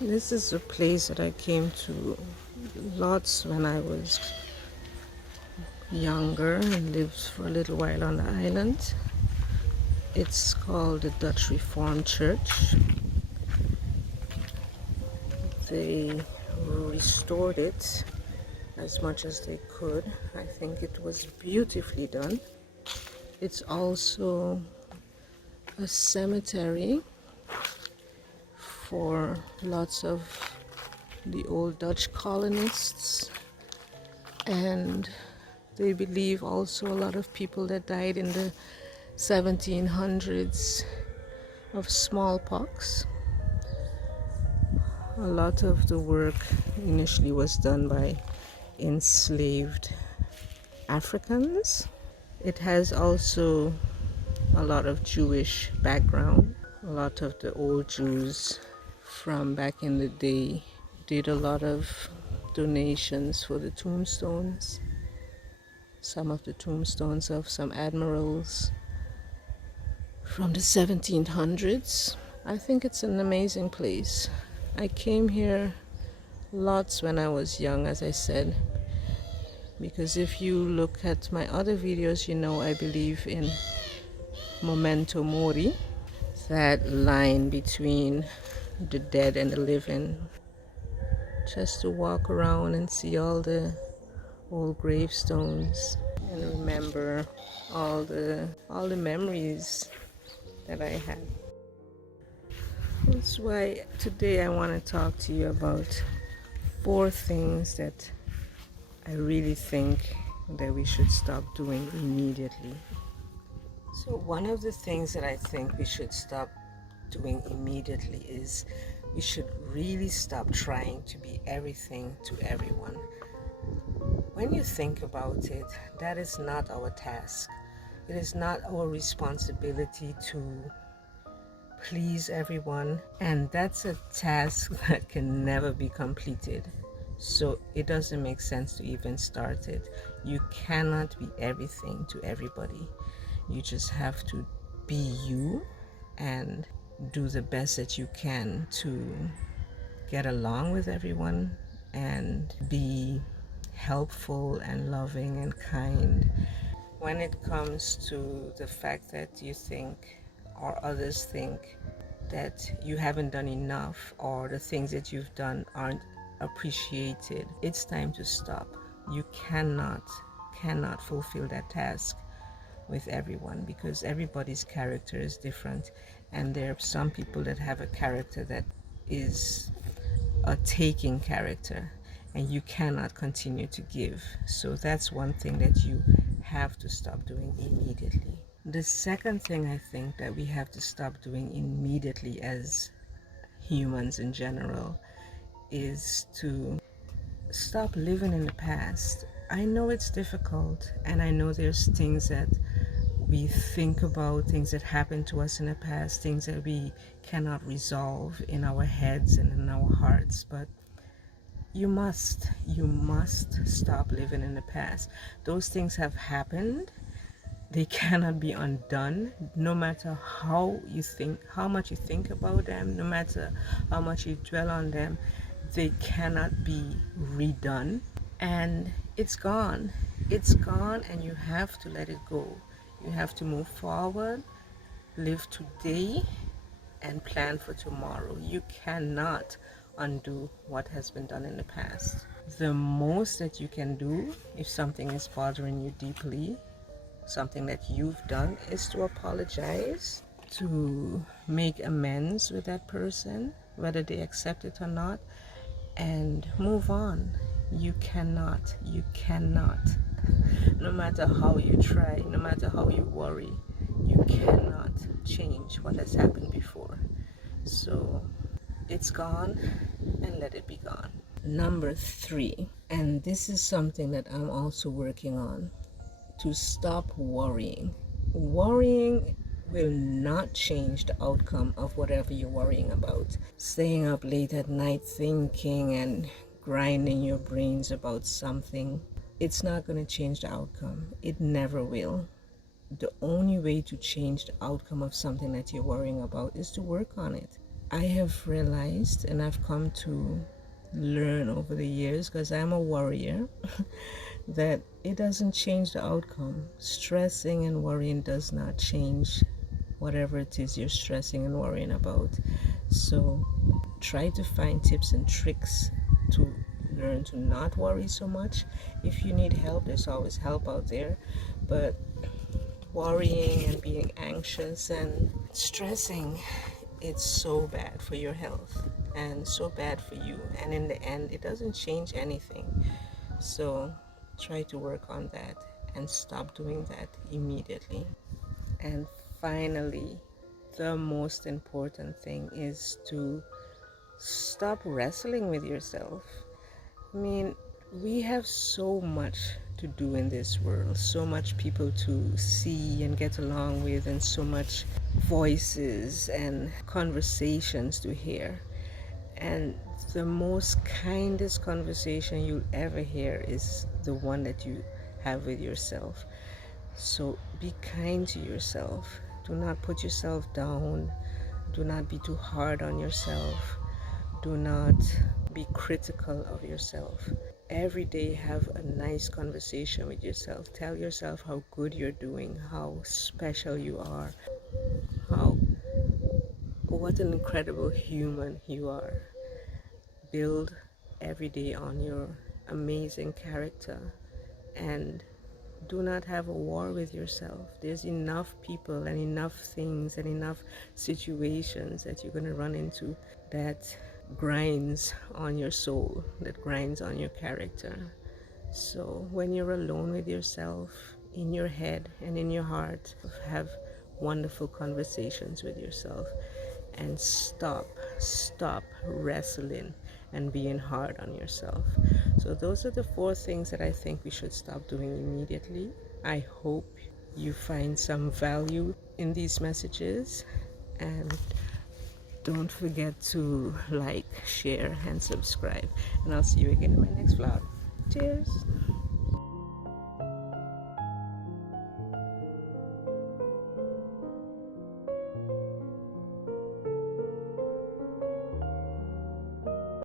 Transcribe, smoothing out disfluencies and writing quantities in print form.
This is a place that I came to lots when I was younger and lived for a little while on the island. It's called the Dutch Reformed Church. They restored it as much as they could. I think it was beautifully done. It's also a cemetery for lots of the old Dutch colonists, and they believe also a lot of people that died in the 1700s of smallpox. A lot of the work initially was done by enslaved Africans. It has also a lot of Jewish background. A lot of the old Jews from back in the day did a lot of donations for the tombstones. Some of the tombstones of some admirals from the 1700s. I think it's an amazing place. I came here lots when I was young, as I said, because if you look at my other videos, you know I believe in memento mori, that line between the dead and the living. Just to walk around and see all the old gravestones and remember all the memories that I had. That's why today I want to talk to you about 4 things that I really think that we should stop doing immediately. So one of the things that I think we should stop doing immediately is we should really stop trying to be everything to everyone. When you think about it, that is not our task. It is not our responsibility to please everyone, and that's a task that can never be completed. So it doesn't make sense to even start it. You cannot be everything to everybody. You just have to be you and do the best that you can to get along with everyone and be helpful and loving and kind. When it comes to the fact that you think or others think that you haven't done enough or the things that you've done aren't appreciated, it's time to stop. You cannot fulfill that task with everyone, because everybody's character is different, and there are some people that have a character that is a taking character, and you cannot continue to give. So that's one thing that you have to stop doing immediately. The second thing I think that we have to stop doing immediately as humans in general is to stop living in the past. I know it's difficult, and I know there's things that we think about, things that happened to us in the past, things that we cannot resolve in our heads and in our hearts, but you must stop living in the past. Those things have happened. They cannot be undone, no matter how much you think about them, no matter how much you dwell on them. They cannot be redone, and it's gone, and you have to let it go. You have to move forward, live today, and plan for tomorrow. You cannot undo what has been done in the past. The most that you can do, if something is bothering you deeply, something that you've done, is to apologize, to make amends with that person, whether they accept it or not, and move on. You cannot, no matter how you try, no matter how you worry, you cannot change what has happened before. So it's gone, and let it be gone. Number 3, and this is something that I'm also working on, to stop worrying. Worrying will not change the outcome of whatever you're worrying about. Staying up late at night thinking and grinding your brains about something, it's not going to change the outcome. It never will. The only way to change the outcome of something that you're worrying about is to work on it. I have realized, and I've come to learn over the years, because I'm a worrier, that it doesn't change the outcome. Stressing and worrying does not change whatever it is you're stressing and worrying about. So try to find tips and tricks to learn to not worry so much. If you need help, there's always help out there. But worrying and being anxious and stressing, it's so bad for your health and so bad for you. And in the end, it doesn't change anything. So try to work on that and stop doing that immediately. And finally, the most important thing is to stop wrestling with yourself. I mean, we have so much to do in this world, so much people to see and get along with, and so much voices and conversations to hear. And the most kindest conversation you'll ever hear is the one that you have with yourself. So be kind to yourself. Do not put yourself down. Do not be too hard on yourself. Do not be critical of yourself. Every day have a nice conversation with yourself. Tell yourself how good you're doing, how special you are, what an incredible human you are. Build every day on your amazing character, and do not have a war with yourself. There's enough people and enough things and enough situations that you're going to run into that grinds on your soul, that grinds on your character. So when you're alone with yourself, in your head and in your heart, have wonderful conversations with yourself, and stop wrestling and being hard on yourself. So those are the 4 things that I think we should stop doing immediately. I hope you find some value in these messages, and don't forget to like, share, and subscribe. And I'll see you again in my next vlog. Cheers.